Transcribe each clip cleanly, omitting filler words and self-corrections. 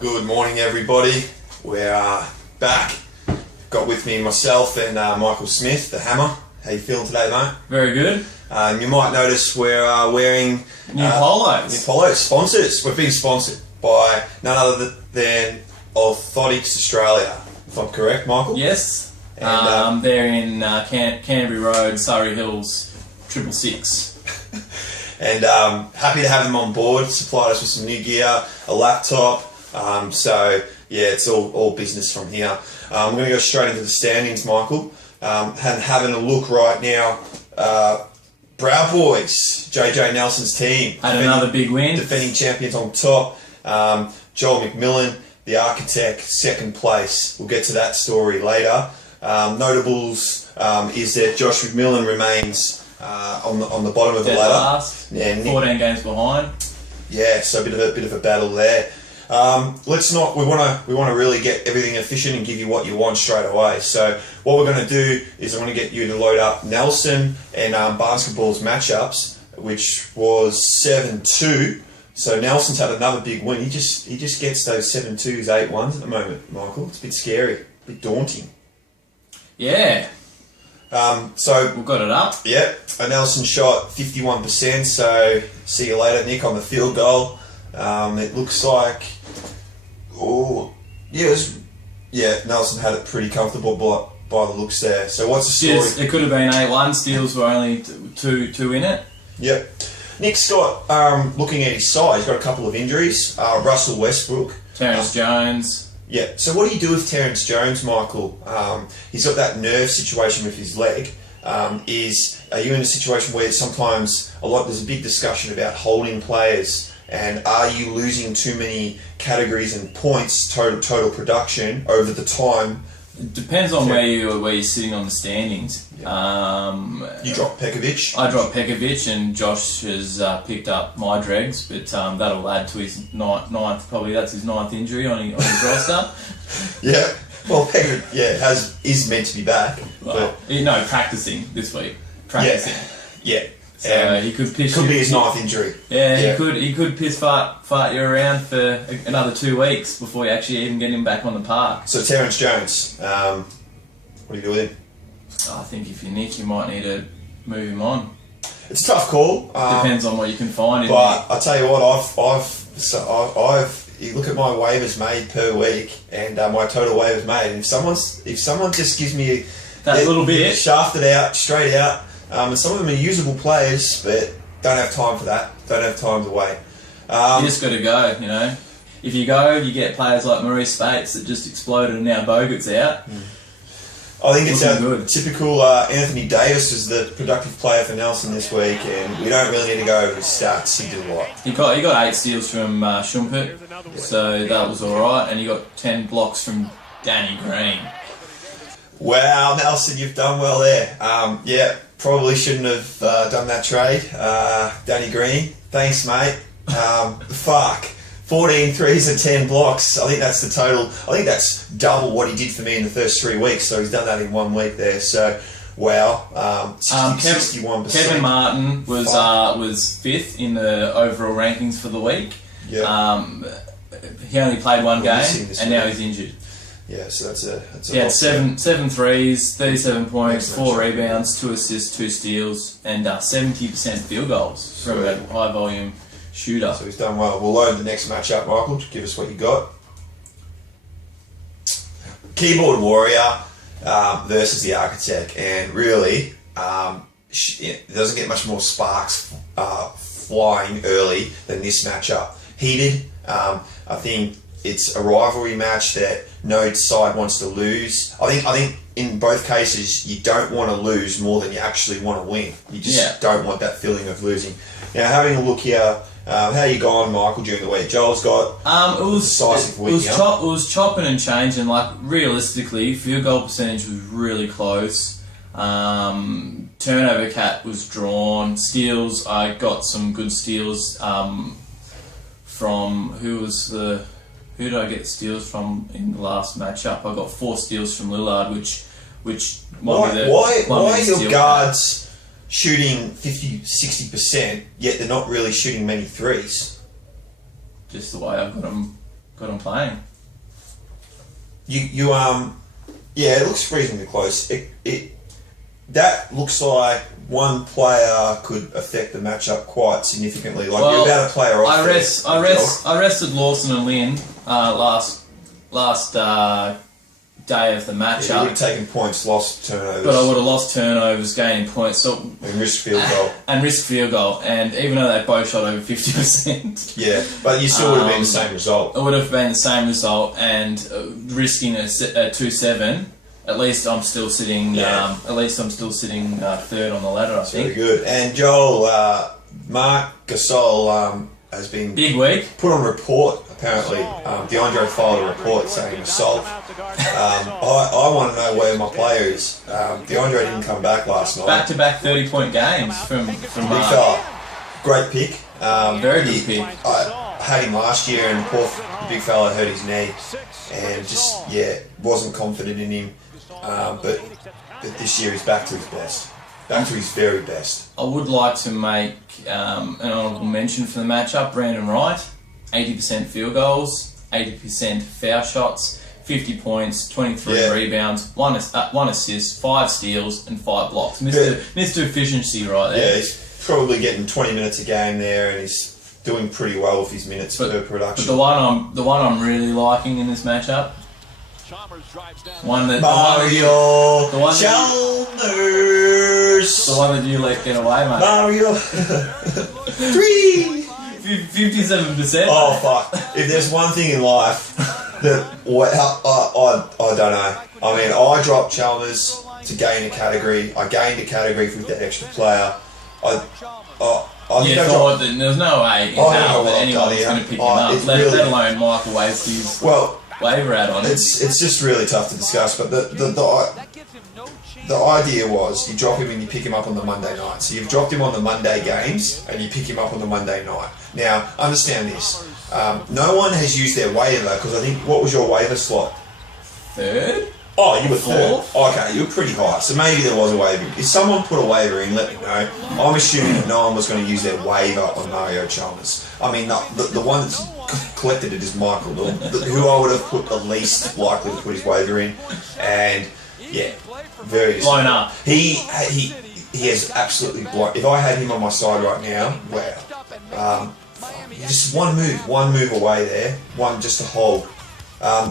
Good morning, everybody. We're back. Got with me myself and Michael Smith, the Hammer. How you feeling today, mate? Very good. You might notice we're wearing New polos. New polos. Sponsors. We're being sponsored by none other than Orthotics Australia. If I'm correct, Michael? Yes. And, they're in Canterbury Road, Surrey Hills, 666. And happy to have them on board. Supplied us with some new gear, a laptop. So yeah, it's all business from here. I'm going to go straight into the standings, Michael. And having a look right now, Brow Boys, JJ Nelson's team, Had another big win. defending champions on top. Joel McMillan, the architect, second place. We'll get to that story later. Notables is that Josh McMillan remains on the bottom of the Dead ladder. last. Yeah, Nick, 14 games behind. yeah, so a bit of a battle there. Let's not. We want to really get everything efficient and give you what you want straight away. So what we're going to do is I'm going to get you to load up Nelson and Basketball's matchups, which was 7-2. So Nelson's had another big win. He just gets those 7-2s, 8-1s at the moment, Michael. It's a bit scary, a bit daunting. Yeah. So We've got it up. yeah, Nelson shot 51%. So see you later, Nick, on the field goal. It looks like, Nelson had it pretty comfortable by the looks there. So what's the story? Yes, it could have been 8-1. Steals were only two in it. Yep. Nick's got, looking at his side, he's got a couple of injuries. Russell Westbrook. Terrence Jones. Yeah. So what do you do with Terrence Jones, Michael? He's got that nerve situation with his leg. Are you in a situation where sometimes there's a big discussion about holding players, and are you losing too many categories and points, total production over the time? It depends on where you're sitting on the standings. You drop Pekovic. I dropped Pekovic, and Josh has picked up my dregs, but that'll add to his ninth. Probably that's his ninth injury on his roster. Yeah. Well, Pekovic, is meant to be back. Well, practicing this week. Practicing. Yeah. So he could piss. Could be his ninth injury. Yeah, he could piss fart you around for another 2 weeks before you actually even get him back on the park. So Terrence Jones, what do you do with him? I think if you're Nick, you might need to move him on. It's a tough call. Depends on what you can find. But I tell you what, I've you look at my waivers made per week and my total waivers made. And if someone just gives me that little bit shafted out, straight out, and some of them are usable players, but don't have time for that. Don't have time to wait. You just got to go. If you go, you get players like Maurice Spates that just exploded, and now Bogut's out. I think it's good. Typical. Anthony Davis was the productive player for Nelson this week, and we don't really need to go over his stats. He did what? He got 8 steals from Schumpert, so that was all right, and he got 10 blocks from Danny Green. Wow, Nelson, you've done well there. Probably shouldn't have done that trade. Danny Green, thanks, mate. 14 threes and 10 blocks. I think that's the total. I think that's double what he did for me in the first 3 weeks. So he's done that in 1 week there. So, wow. 61%. Kevin Martin was 5th in the overall rankings for the week. Yeah. He only played 1 game, and now he's injured. Yeah, so that's a. He had 7 threes, 37 points, 4 rebounds, 2 assists, 2 steals, and 70% field goals from a high volume shooter. So he's done well. We'll load the next match up, Michael. Give us what you got. Keyboard Warrior versus the Architect, and really, it doesn't get much more sparks flying early than this matchup. Heated. I think it's a rivalry match that no side wants to lose. I think in both cases you don't want to lose more than you actually want to win. You just don't want that feeling of losing. Now, having a look here, how you gone, Michael, during the week? Joel's got it was decisive week. It was chopping and changing. Like, realistically, field goal percentage was really close. Turnover cap was drawn. Steals, I got some good steals from who did I get steals from in the last matchup? I got 4 steals from Lillard, which why are your guards shooting 50-60%, yet they're not really shooting many threes? Just the way I've got got him playing. Yeah, it looks reasonably close. That looks like one player could affect the matchup quite significantly. Like you're about a player off. I rested Lawson and Lynn last day of the matchup. You would have taken points, lost turnovers. But I would have lost turnovers, gaining points, so and risk field goal. And even though they both shot over 50%. Yeah, but you still would have been the same result. It would have been the same result, and risking a 2-7. At least I'm still sitting. Yeah. Third on the ladder. I think. Very good. And Joel, Mark Gasol has been Big week. put on report. Apparently, DeAndre filed a report saying assault. I want to know where my player is. DeAndre didn't come back last night. Back-to-back 30-point games from Big fella, great pick. Very good pick. I had him last year, and poor big fella hurt his knee, and just wasn't confident in him. But this year he's back to his best, back to his very best. I would like to make an honourable mention for the matchup. Brandon Wright, 80% field goals, 80% foul shots, 50 points, 23 rebounds, one assist, 5 steals, and 5 blocks. Mr. Efficiency right there. Yeah, he's probably getting 20 minutes a game there, and he's doing pretty well with his minutes per production. But the one I'm really liking in this matchup. Mario Chalmers. The one that you let get away, mate. Mario. 3. 57%. Oh fuck! If there's one thing in life that I don't know. I mean, I dropped Chalmers to gain a category. I gained a category with that extra player. I thought that there was no way in hell that anyone was going to pick him up, let alone Michael Wasey's waiver out on it. It's just really tough to discuss, but the idea was you drop him and you pick him up on the Monday night. So you've dropped him on the Monday games and you pick him up on the Monday night. Now, understand this. No one has used their waiver, because I think, what was your waiver slot? Third? Oh, you were third. Okay, you were pretty high. So maybe there was a waiver. If someone put a waiver in, let me know. I'm assuming that no one was going to use their waiver on Mario Chalmers. I mean, the one that's collected it is Michael, who I would have put the least likely to put his waiver in. And, yeah, very blown up. He has absolutely blown. If I had him on my side right now, wow. Just one move away there. One just to hold.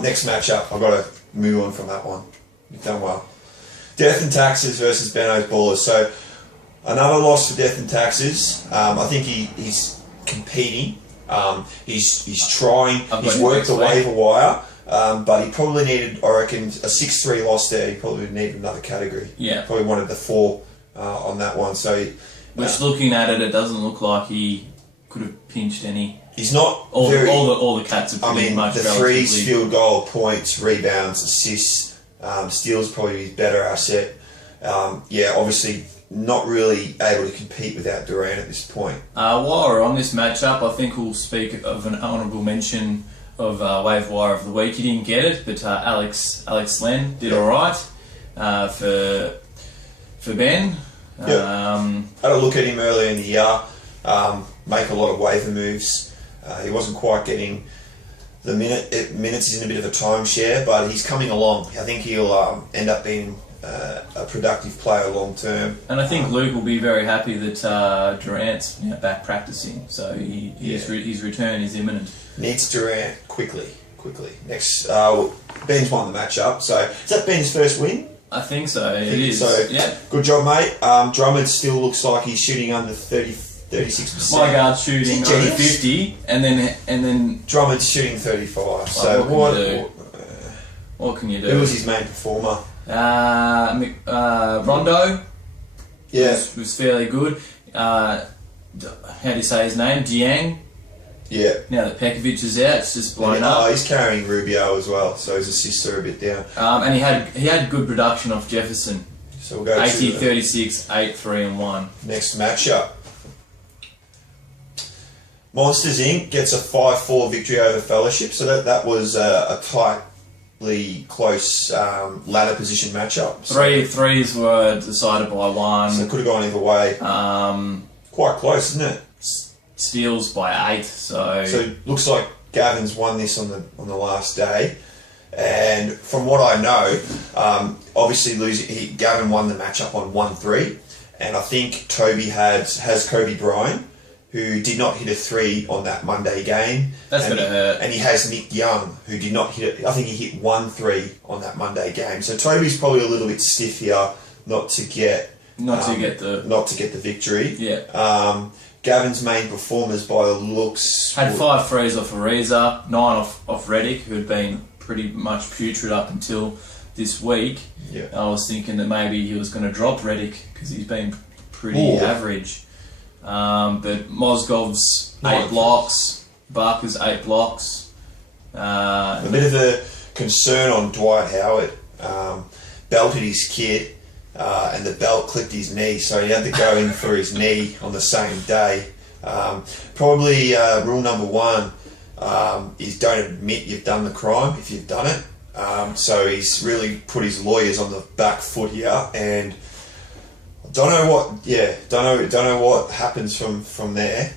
Next matchup, I've got to move on from that one. You've done well. Death and Taxes versus Benno's Ballers. So another loss for Death and Taxes. I think he's competing. He's trying. He's worked the waiver wire. But he probably needed, I reckon, a 6-3 loss there. He probably needed another category. Yeah. Probably wanted the 4 on that one. So, looking at it, it doesn't look like he could have pinched any. He's not all the cats are pretty much. The threes, field goal, points, rebounds, assists, steals probably his better asset. Obviously not really able to compete without Durant at this point. While we're on this matchup, I think we'll speak of an honourable mention of waiver wire of the week. He didn't get it, but Alex Len did all right for Ben. Had a look at him earlier in the year. Make a lot of waiver moves. He wasn't quite getting the minutes. He's in a bit of a timeshare, but he's coming along. I think he'll end up being a productive player long term. And I think Luke will be very happy that Durant's back practicing. So his return is imminent. Needs Durant quickly. Next, Ben's won the matchup. So is that Ben's first win? I think so. It is. So, yeah. Good job, mate. Drummond still looks like he's shooting under 36%. My guard's shooting over 50, and then Drummond's shooting 35. So what can you do? Who was his main performer? Rondo. Yeah, was fairly good. How do you say his name? Dieng. Yeah. Now that Pekovic is out, it's just blown up. Oh, he's carrying Rubio as well, so his assists are a bit down. And he had good production off Jefferson. So we'll go 80, 36, 8, 3 and 1. Next matchup. Monsters Inc. gets a 5-4 victory over Fellowship, so that was a tightly close ladder position matchup. So Threes were decided by 1. So it could have gone either way. Um, Quite close, isn't it? Steals by 8. So looks like Gavin's won this on the last day, and from what I know, obviously Gavin won the matchup on 1-3, and I think Toby has Kobe Bryant, who did not hit a 3 on that Monday game. That's going to hurt. And he has Nick Young, who did not hit it. I think he hit 1-3 on that Monday game. So Toby's probably a little bit stiff here, not to get the victory. Yeah. Gavin's main performers by the looks had 5 threes off Ariza, 9 off Reddick, who had been pretty much putrid up until this week. Yeah. I was thinking that maybe he was going to drop Reddick because he's been pretty average. But Mozgov's 8 blocks, Barker's 8 blocks. A bit of a concern on Dwight Howard. Belted his kid, and the belt clipped his knee, so he had to go in for his knee on the same day. Probably rule number 1 is don't admit you've done the crime if you've done it. So he's really put his lawyers on the back foot here, and don't know what happens from there.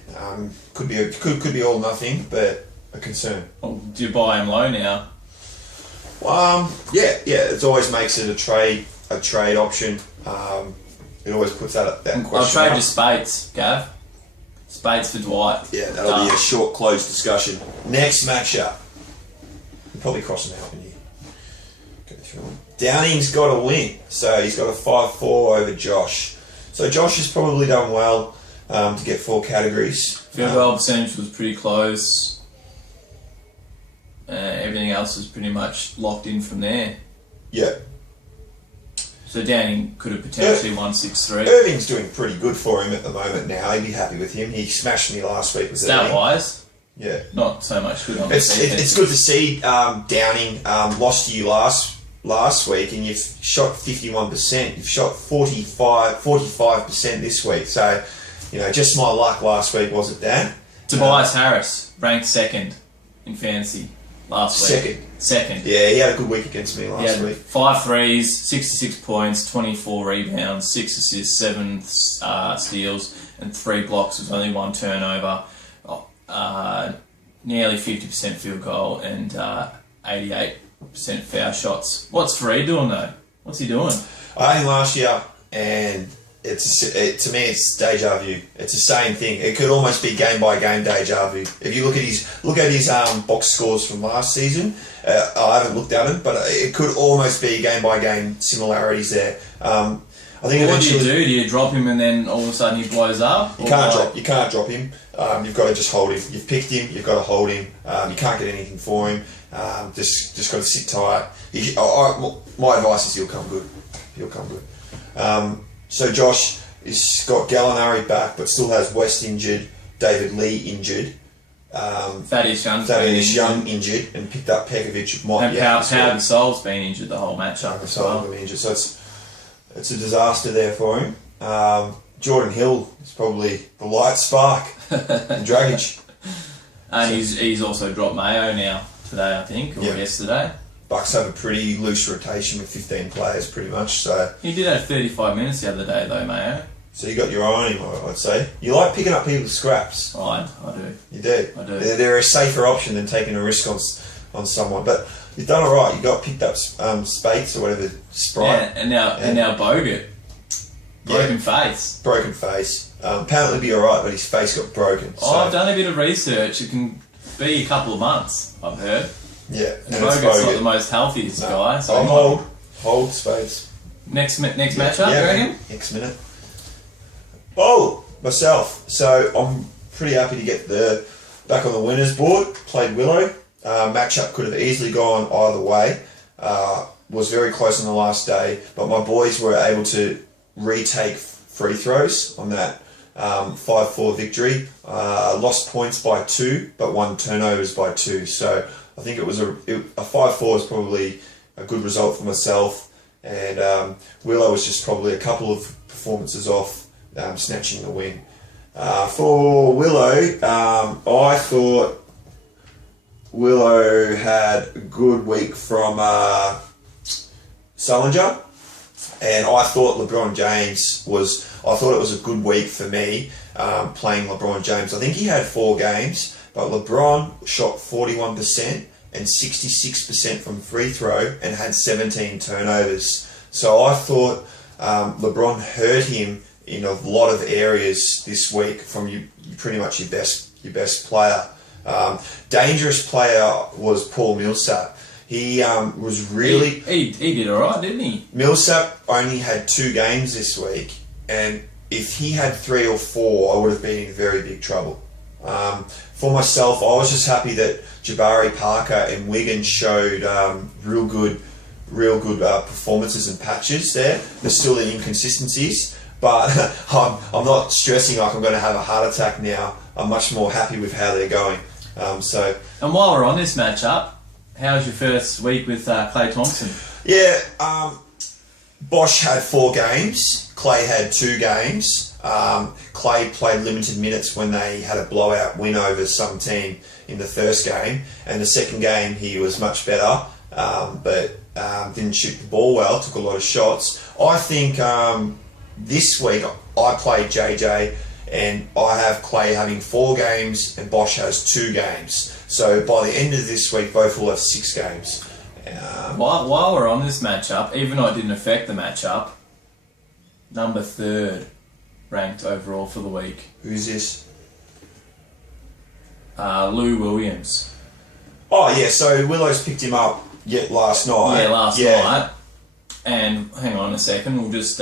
Could be all nothing, but a concern. Well, do you buy him low now? Yeah. It always makes it a trade option. It always puts that question. I'll trade you Spates, Gav. Spates for Dwight. Yeah, that'll be a short, closed discussion. Next matchup. You're probably crossing out when you go through them. Downing's got a win, so he's got a 5-4 over Josh. So Josh has probably done well to get 4 categories. Field goal percentage was pretty close. Everything else is pretty much locked in from there. Yeah. So Downing could have potentially won 6-3. Irving's doing pretty good for him at the moment now. He'd be happy with him. He smashed me last week. Stat-wise, yeah. Not so much good on the defense. It's good to see Downing lost to you last week, and you've shot 51%. You've shot 45% this week. So, just my luck last week, was it, Dan? Tobias Harris ranked 2nd in fantasy last week. Second. Yeah, he had a good week against me last week. 5 threes, 66 points, 24 rebounds, 6 assists, 7 steals, and 3 blocks with only 1 turnover. Nearly 50% field goal and 88% foul shots. What's Fareed doing though? What's he doing? I had him last year, and to me it's deja vu. It's the same thing. It could almost be game by game deja vu. If you look at his box scores from last season, I haven't looked at it, but it could almost be game by game similarities there. I think what do? Do you drop him and then all of a sudden he blows up? You can't drop him. You've got to just hold him. You've picked him. You've got to hold him. You can't get anything for him. Just got to sit tight. My advice is he'll come good. So Josh has got Gallinari back, but still has West injured, David Lee injured, Thaddeus Young injured, and picked up Pekovic. And Howard Gasol's been injured the whole matchup as well. Injured, so it's a disaster there for him. Jordan Hill is probably the light spark in Dragic. And he's also dropped Mayo now today, I think, or yesterday. Bucks have a pretty loose rotation with 15 players, pretty much. So he did have 35 minutes the other day, though, Mayo. So you got your eye on him, I'd say. You like picking up people's scraps. I do. You do. I do. They're a safer option than taking a risk on someone. But you've done all right. You got picked up Spates or whatever, Sprite. Yeah, and now Bogut. Broken face. Apparently be all right, but his face got broken. So. I've done a bit of research. It can be a couple of months, I've heard. Yeah, and Bogut's not the most healthiest guy. So I'll hold Spates. Next matchup, you reckon? Next minute. Oh, myself. So I'm pretty happy to get back on the winners board. Played Willow. Matchup could have easily gone either way. Was very close on the last day, but my boys were able to retake free throws on that 5-4 victory. Lost points by 2, but won turnovers by 2. So I think it was a 5-4 is probably a good result for myself. And Willow was just probably a couple of performances off snatching the win. For Willow, I thought Willow had a good week from Sullinger, and I thought LeBron James I thought it was a good week for me. playing LeBron James. I think he had 4 games, but LeBron shot 41% and 66% from free throw and had 17 turnovers. So I thought LeBron hurt him in a lot of areas this week from pretty much your best player. Dangerous player was Paul Millsap. He was really... He did alright, didn't he? Millsap only had 2 games this week, and if he had 3 or 4, I would have been in very big trouble. For myself, I was just happy that Jabari Parker and Wiggins showed real good performances and patches there. There's still the inconsistencies, but I'm not stressing like I'm going to have a heart attack now. I'm much more happy with how they're going. And while we're on this matchup, how's your first week with Klay Thompson? Yeah, Bosch had 4 games. Clay had 2 games. Clay played limited minutes when they had a blowout win over some team in the first game, and the second game he was much better, but didn't shoot the ball well, took a lot of shots. I think this week I played JJ, and I have Clay having 4 games and Bosch has 2 games. So by the end of this week, both will have 6 games. While we're on this matchup, even though it didn't affect the matchup, number 3rd ranked overall for the week. Who's this? Lou Williams. Oh yeah, so Willows picked him up last night. Yeah, last night. And hang on a second, we'll just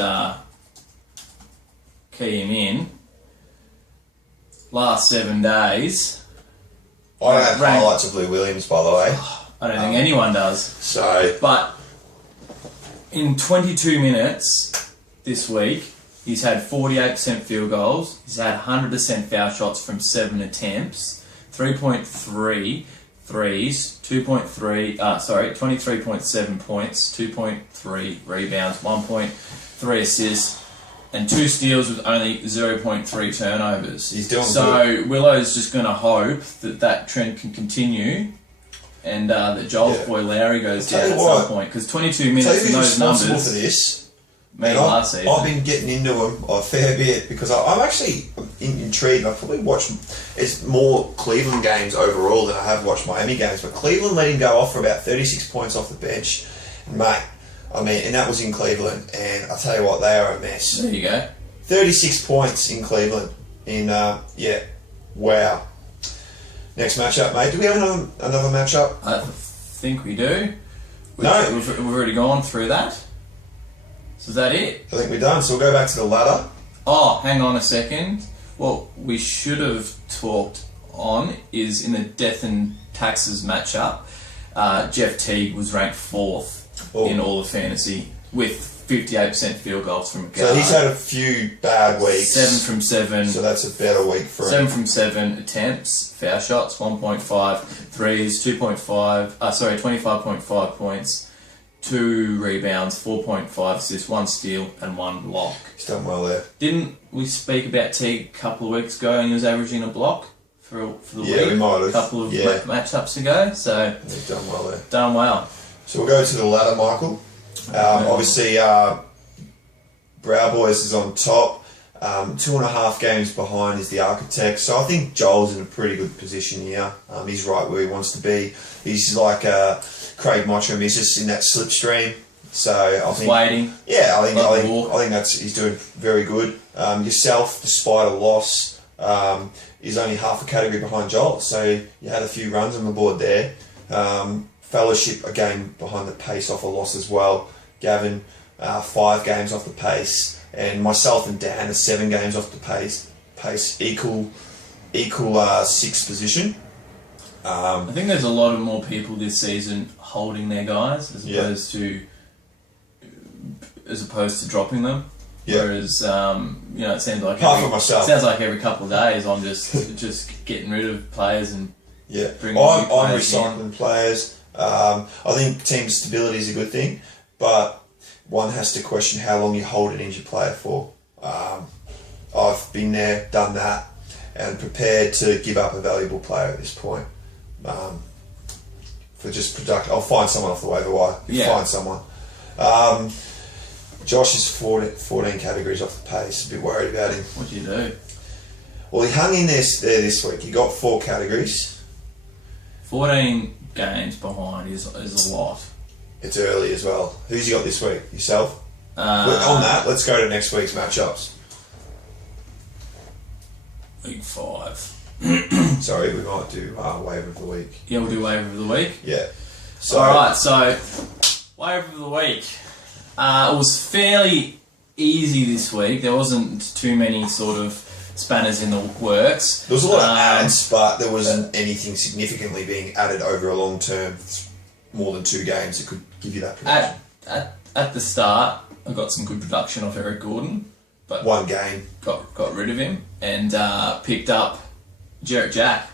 key him in. Last 7 days. I don't have highlights of Lou Williams, by the way. I don't think anyone does. So, but in 22 minutes this week, he's had 48% field goals. He's had 100% foul shots from 7 attempts, 3.3 threes, 23.7 points, 2.3 rebounds, 1.3 assists, and 2 steals with only 0.3 turnovers. He's doing so good. Willow's just going to hope that trend can continue, and that Joel's boy Lowry goes down at some point, because 22 minutes and those numbers. For this. Last season. I've been getting into him a fair bit because I'm actually intrigued. I've probably watched more Cleveland games overall than I have watched Miami games, but Cleveland let him go off for about 36 points off the bench. And mate, and that was in Cleveland, and I tell you what, they are a mess. There you go. 36 points in Cleveland. Wow. Next matchup, mate. Do we have another matchup? I think we do. No. We've already gone through that. So is that it? I think we're done. So we'll go back to the ladder. Oh, hang on a second. What we should have talked on is in the Death and Taxes matchup, Jeff Teague was ranked 4th in all of fantasy with 58% field goals from a guard. So he's had a few bad weeks. 7 from 7. So that's a better week for him. 7 from 7 attempts, foul shots, 1.5 threes, 25.5 points, 2 rebounds, 4.5 assists, 1 steal, and 1 block. He's done well there. Didn't we speak about Teague a couple of weeks ago, and he was averaging a block for the week? Yeah, we might have. A couple of matchups ago, so he's done well there. Done well. So we'll go to the ladder, Michael. Obviously, Brow Boys is on top. 2.5 games behind is the Architect. So I think Joel's in a pretty good position here. He's right where he wants to be. He's like Craig Mottram. He's just in that slipstream. So I think waiting. Yeah, I think he's doing very good. Yourself, despite a loss, is only half a category behind Joel. So you had a few runs on the board there. Fellowship, a game behind the pace off a loss as well. Gavin, 5 games off the pace. And myself and Dan are 7 games off the pace. Equal 6th position. I think there's a lot of more people this season holding their guys as opposed to dropping them. Yeah. Whereas it seems like every couple of days I'm just getting rid of players and bringing new players I'm recycling players. I think team stability is a good thing, but one has to question how long you hold an injured player for. I've been there, done that, and prepared to give up a valuable player at this point. For just production, I'll find someone off the waiver wire. Find someone. Josh is 14 categories off the pace. A bit worried about him. What do you do? Well, he hung in there this week. He got 4 categories. 14 games behind is a lot. It's early as well. Who's you got this week? Yourself? On that, let's go to next week's matchups. Week 5. Sorry, we might do waiver of the week. Yeah, we'll do waiver of the week. Yeah. So, Alright, so waiver of the week. It was fairly easy this week. There wasn't too many sort of spanners in the works. there was a lot of ads, but there wasn't anything significantly being added over a long term, more than 2 games that could give you that production. At the start, I got some good production off Eric Gordon, but 1 game. got rid of him and picked up Jarrett Jack.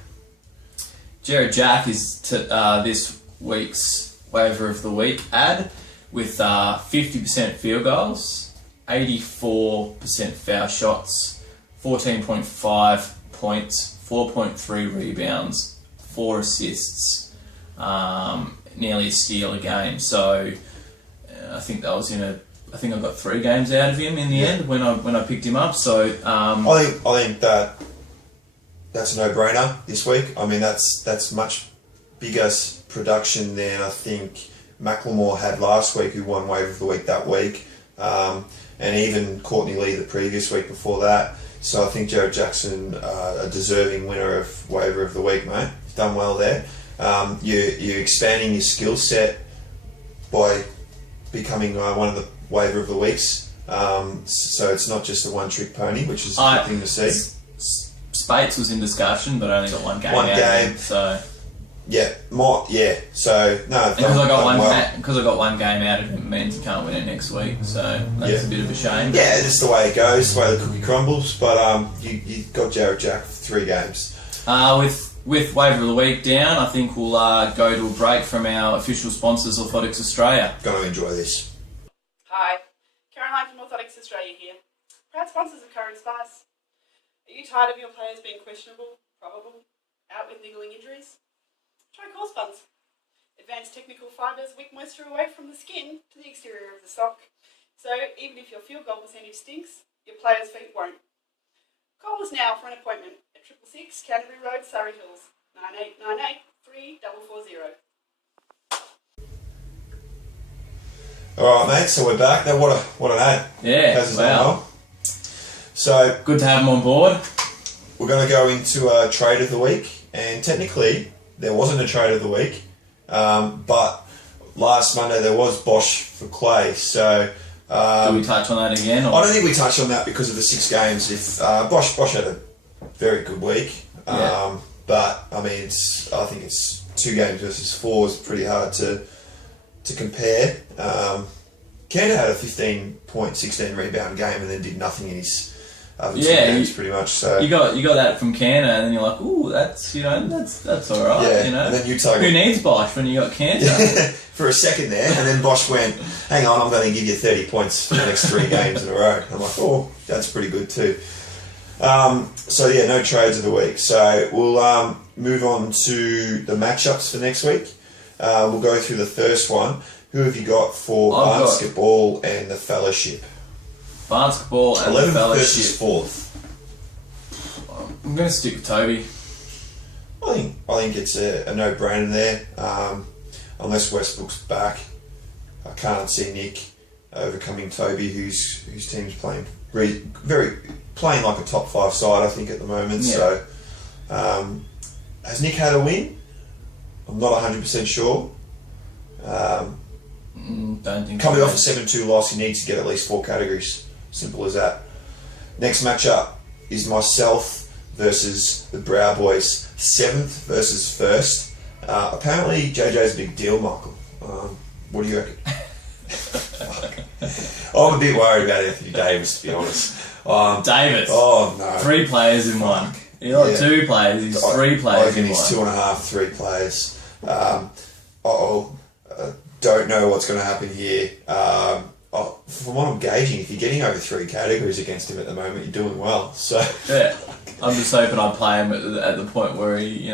Jarrett Jack is this week's waiver of the week ad with 50% field goals, 84% foul shots, 14.5 points, 4.3 rebounds, 4 assists, nearly a steal a game. So I think that was I think I got 3 games out of him in the end when I picked him up. So I think that's a no-brainer this week. I mean, that's much bigger production than I think Macklemore had last week, who won waiver of the week that week, and even Courtney Lee the previous week before that. So I think Jarrett Jackson, a deserving winner of waiver of the week, mate. He's done well there. You're expanding your skill set by becoming one of the waiver of the weeks. So it's not just a one-trick pony, which is a good thing to see. Spates was in discussion, but only got 1 game. 1 out game. of him, so So no, because I got 1 game out of him, it means you can't win it next week. So that's a bit of a shame. Yeah, just the way it goes, the way the cookie crumbles. But you got Jarrett Jack for 3 games. With waiver of the week down, I think we'll go to a break from our official sponsors, Orthotics Australia. Going to enjoy this. Hi, Caroline from Orthotics Australia here. Proud sponsors of Current Spice. Are you tired of your players being questionable, probable, out with niggling injuries? Try Core Spuns. Advanced technical fibres wick moisture away from the skin to the exterior of the sock. So even if your field goal percentage stinks, your players' feet won't. Call us now for an appointment at 666 Canterbury Road, Surrey Hills, 9898 3440. All right, mate. So we're back. Now, what an ad. Yeah, wow. So good to have them on board. We're going to go into a trade of the week, and technically there wasn't a trade of the week, but last Monday there was Bosch for Clay. So do we touch on that again? Or? I don't think we touch on that because of the 6 games. If Bosch had a very good week, but I mean I think it's 2 games versus 4 is pretty hard to compare. Canada had a 15 point, 16 rebound game and then did nothing in his other 2 games pretty much. So you got that from Canada, and then you're like, ooh, that's all right. Yeah, you know, and then Utah. Who needs Bosch when you got Canada? For a second there, and then Bosch went, hang on, I'm going to give you 30 points for the next 3 games in a row. I'm like, oh, that's pretty good too. So yeah, no trades of the week. So we'll move on to the matchups for next week. We'll go through the first one. Who have you got for basketball and the fellowship? Basketball and the 11th fellowship. versus 4th. I'm going to stick with Toby. I think it's a no-brainer there. Unless Westbrook's back, I can't see Nick overcoming Toby, whose team's playing playing like a top 5 side, I think, at the moment. Yeah. So, has Nick had a win? I'm not 100% sure. Don't think Coming so. off a 7-2 loss, he needs to get at least 4 categories. Simple as that. Next matchup is myself versus the Brow Boys. 7th versus 1st. Apparently, JJ's a big deal, Michael. What do you reckon? I'm a bit worried about Anthony Davis, to be honest. Davis. Oh, no. 3 players in one. He's not 2 players, he's 3 players in one. He's 2.5, 3 players. Don't know what's going to happen here. From what I'm gauging, if you're getting over 3 categories against him at the moment, you're doing well. So yeah, I'm just hoping I play him at the point where he,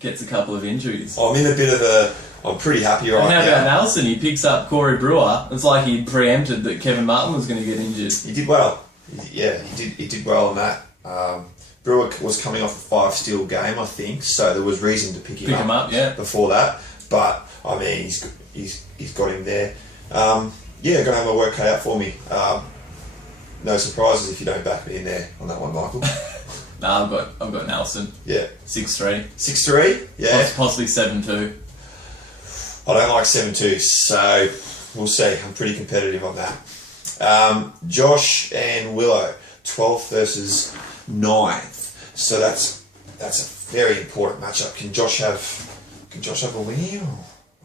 gets a couple of injuries. I'm in a bit of a. I'm pretty happy right now. And how about Nelson? He picks up Corey Brewer. It's like he preempted that Kevin Martin was going to get injured. He did well. He did well on that. Brewer was coming off a 5-steal game, I think, so there was reason to pick him up yeah. before that. But I mean, he's got him there. Going to have my work cut out for me. No surprises if you don't back me in there on that one, Michael. No, I've got Nelson. Yeah. 6-3. 6-3? Yeah. Possibly 7-2. I don't like 7-2, so we'll see. I'm pretty competitive on that. Josh and Willow, 12th versus 9th. So that's a very important matchup. Can Josh have a win here?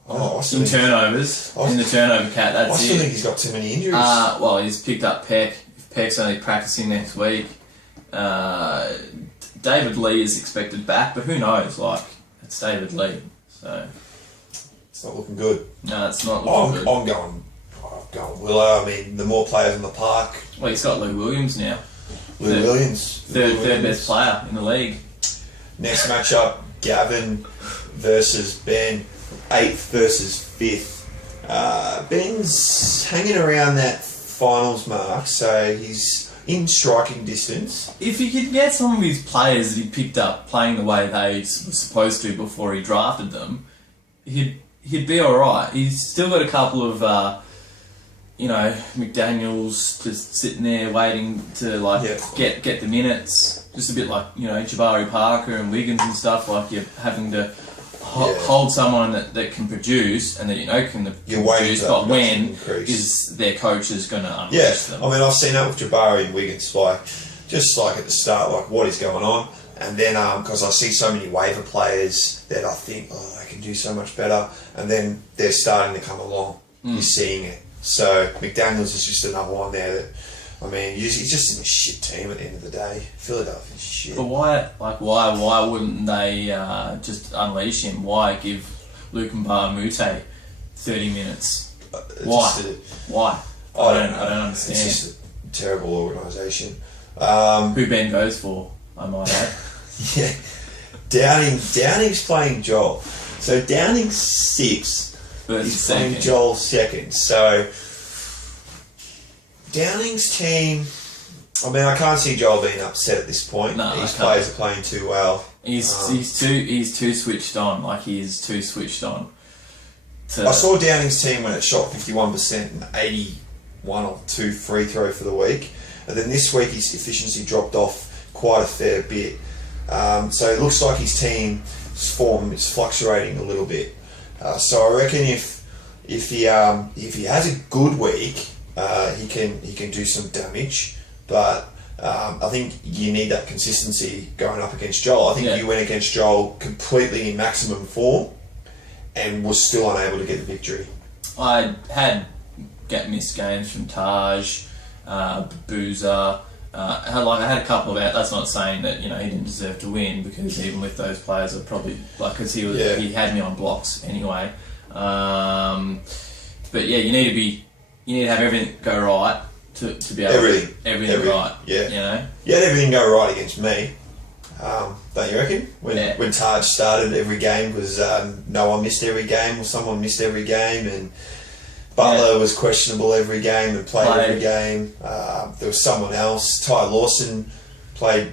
In turnovers, in the turnover cat, that's it. I still think he's got too many injuries. Well, he's picked up Peck. Peck's only practicing next week. David Lee is expected back, but who knows? Like, it's David Lee, so it's not looking good. No, it's not looking good. I'm going Willow. I mean, the more players in the park. Well, he's got Lou Williams now. Lou Williams, third best player in the league. Next matchup, Gavin versus Ben. 8th versus 5th. Ben's hanging around that finals mark, so he's in striking distance. If he could get some of his players that he picked up playing the way they were supposed to before he drafted them, he'd be alright. He's still got a couple of, McDaniels just sitting there waiting to get the minutes. Just a bit like, Jabari Parker and Wiggins and stuff, like you're having to hold someone that can produce and that can produce, but when is their coaches going to unleash them? I mean, I've seen that with Jabari and Wiggins, just at the start, what is going on, and then because I see so many waiver players that I think, they can do so much better, and then they're starting to come along. You're seeing it. So McDaniels is just another one there that, I mean, he's just in a shit team at the end of the day. Philadelphia's shit. But why wouldn't they just unleash him? Why give Luke Mbah-a-Moute 30 minutes? Why? I don't understand. It's just a terrible organisation. Who Ben goes for, I might add. Yeah. Downing's playing Joel. So Downing's 6th. He's playing Joel 2nd. So Downing's team, I mean, I can't see Joel being upset at this point. No, his players are playing too well. He's too switched on. Like, he is too switched on. I saw Downing's team when it shot 51% and 81 or 2 free throw for the week. And then this week his efficiency dropped off quite a fair bit. So it looks like his team's form is fluctuating a little bit. So I reckon if he has a good week, he can do some damage, but I think you need that consistency going up against Joel. I think you went against Joel completely in maximum form and was still unable to get the victory. I had missed games from Taj, Boozer. I had a couple of out. That's not saying that he didn't deserve to win, because even with those players, I probably because he had me on blocks anyway. But yeah, you need to have everything go right to be able to everything right. Yeah, you had everything go right against me. Don't you reckon? When Taj started every game, because no one missed every game, or someone missed every game, and Butler was questionable every game and played every game. There was someone else. Ty Lawson played.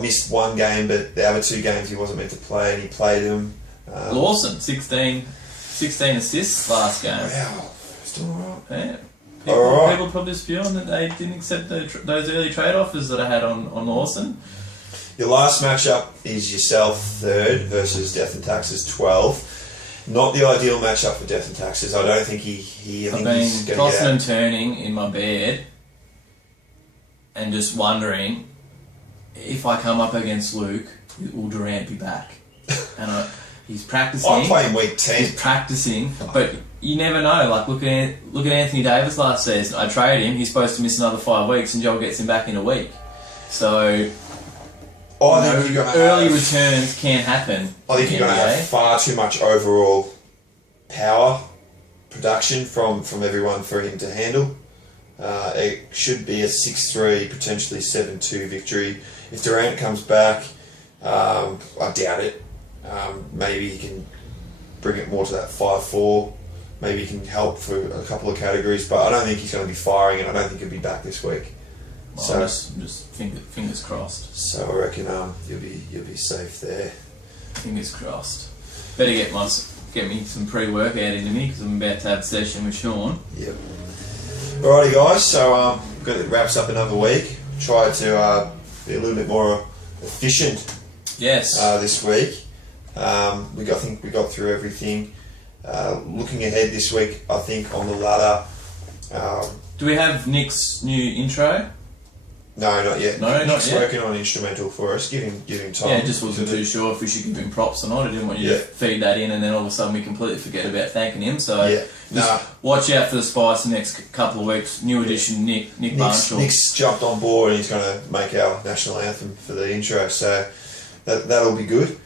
Missed one game, but the other 2 games he wasn't meant to play, and he played them. Lawson, 16 assists last game. Wow, still alright. Yeah. People probably spewing that they didn't accept those early trade offers that I had on Lawson. Your last matchup is yourself 3rd versus Death and Taxes 12th. Not the ideal matchup for Death and Taxes. I don't think I've been tossing and turning in my bed and just wondering if I come up against Luke, will Durant be back? And he's practicing. I'm playing week 10. He's practicing, but you never know. Like, look at Anthony Davis last season. I traded him. He's supposed to miss another 5 weeks, and Joel gets him back in a week. So early returns can happen. I think you're going to have far too much overall power production from everyone for him to handle. It should be a 6-3, potentially 7-2 victory. If Durant comes back, I doubt it. Maybe he can bring it more to that 5-4. Maybe he can help for a couple of categories, but I don't think he's going to be firing, and I don't think he'll be back this week. Well, So- just fingers crossed. So I reckon you'll be safe there. Fingers crossed. Better get me some pre-workout into me because I'm about to have a session with Sean. Yep. Alrighty, guys. So it wraps up another week. Tried to be a little bit more efficient Yes. this week. I think we got through everything. Looking ahead this week, I think on the ladder. Do we have Nick's new intro? No, not yet. No, not Nick's yet. working on an instrumental for us. Give him time. Yeah, just wasn't too sure if we should give him props or not. I didn't want you Yeah. to feed that in and then all of a sudden we completely forget about thanking him. So Yeah. just Nah. watch out for the Spice the next couple of weeks. New edition Nick Barnshaw. Nick's jumped on board and he's going to make our national anthem for the intro, so that'll be good.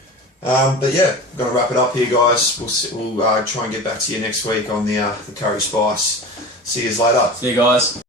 But yeah, I'm going to wrap it up here, guys. We'll try and get back to you next week on the Curry Spice. See you later. See you guys.